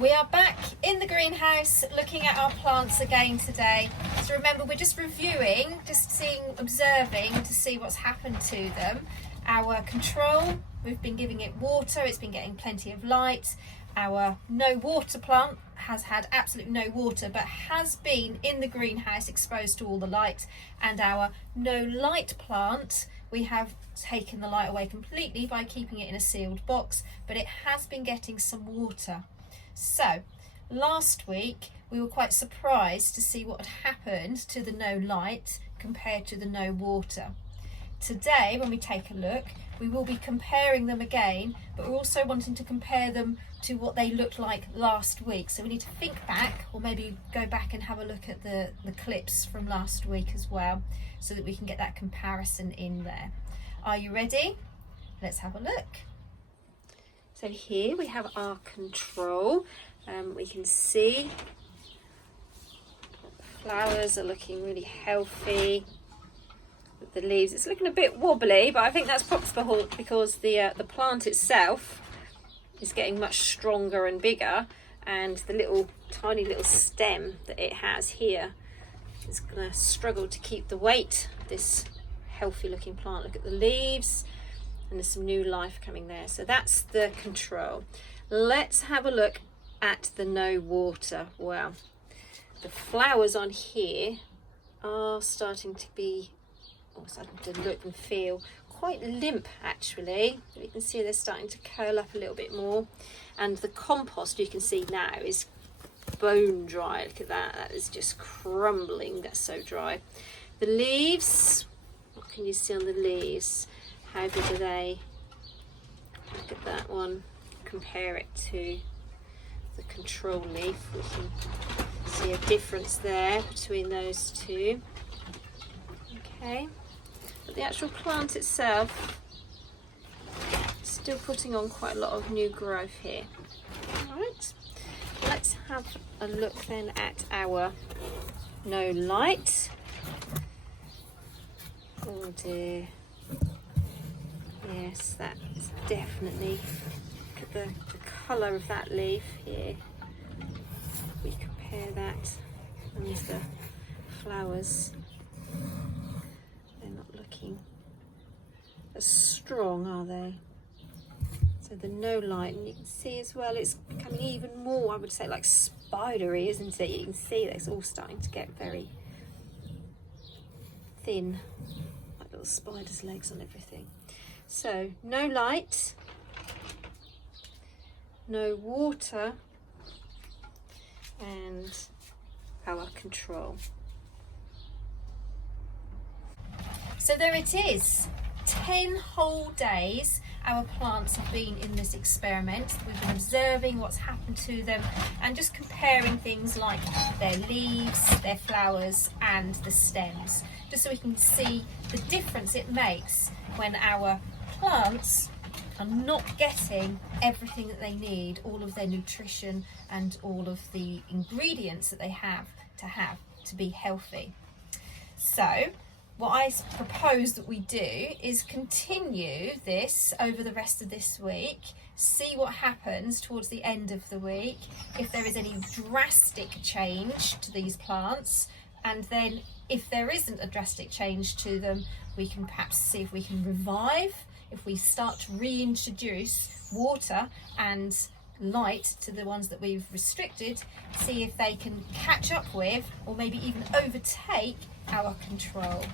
We are back in the greenhouse looking at our plants again today. So remember, we're just reviewing, observing to see what's happened to them. Our control, we've been giving it water, it's been getting plenty of light. Our no water plant has had absolutely no water but has been in the greenhouse exposed to all the light. And our no light plant, we have taken the light away completely by keeping it in a sealed box, but it has been getting some water. So last week we were quite surprised to see what had happened to the no light compared to the no water. Today, when we take a look, we will be comparing them again, but we're also wanting to compare them to what they looked like last week. So we need to think back, or maybe go back and have a look at the clips from last week as well, so that we can get that comparison in there. Are you ready? Let's have a look. So here we have our control. We can see the flowers are looking really healthy. With the leaves, it's looking a bit wobbly, but I think that's possible because the plant itself is getting much stronger and bigger, and the tiny little stem that it has here is going to struggle to keep the weight of this healthy looking plant. Look at the leaves, and there's some new life coming there. So that's the control. Let's have a look at the no water. Well, the flowers on here are starting to look and feel quite limp actually. You can see they're starting to curl up a little bit more, and the compost you can see now is bone dry. Look at that, that is just crumbling, that's so dry. The leaves, what can you see on the leaves? How big are they? Look at that one, compare it to the control leaf. We can see a difference there between those two. Okay, but the actual plant itself is still putting on quite a lot of new growth here. Alright, let's have a look then at our no light. Oh dear. Yes, that's definitely, look at the colour of that leaf here. If we compare that and the flowers, they're not looking as strong, are they? So the no light, and you can see as well it's becoming even more, I would say, like spidery, isn't it? You can see that it's all starting to get very thin, like little spider's legs on everything. So no light, no water, and our control. So there it is, 10 whole days our plants have been in this experiment. We've been observing what's happened to them and just comparing things like their leaves, their flowers and the stems, just so we can see the difference it makes when our plants are not getting everything that they need, all of their nutrition and all of the ingredients that they have to be healthy. So what I propose that we do is continue this over the rest of this week, see what happens towards the end of the week, if there is any drastic change to these plants, and then if there isn't a drastic change to them, we can perhaps see if we can revive, if we start to reintroduce water and light to the ones that we've restricted, see if they can catch up with or maybe even overtake our control.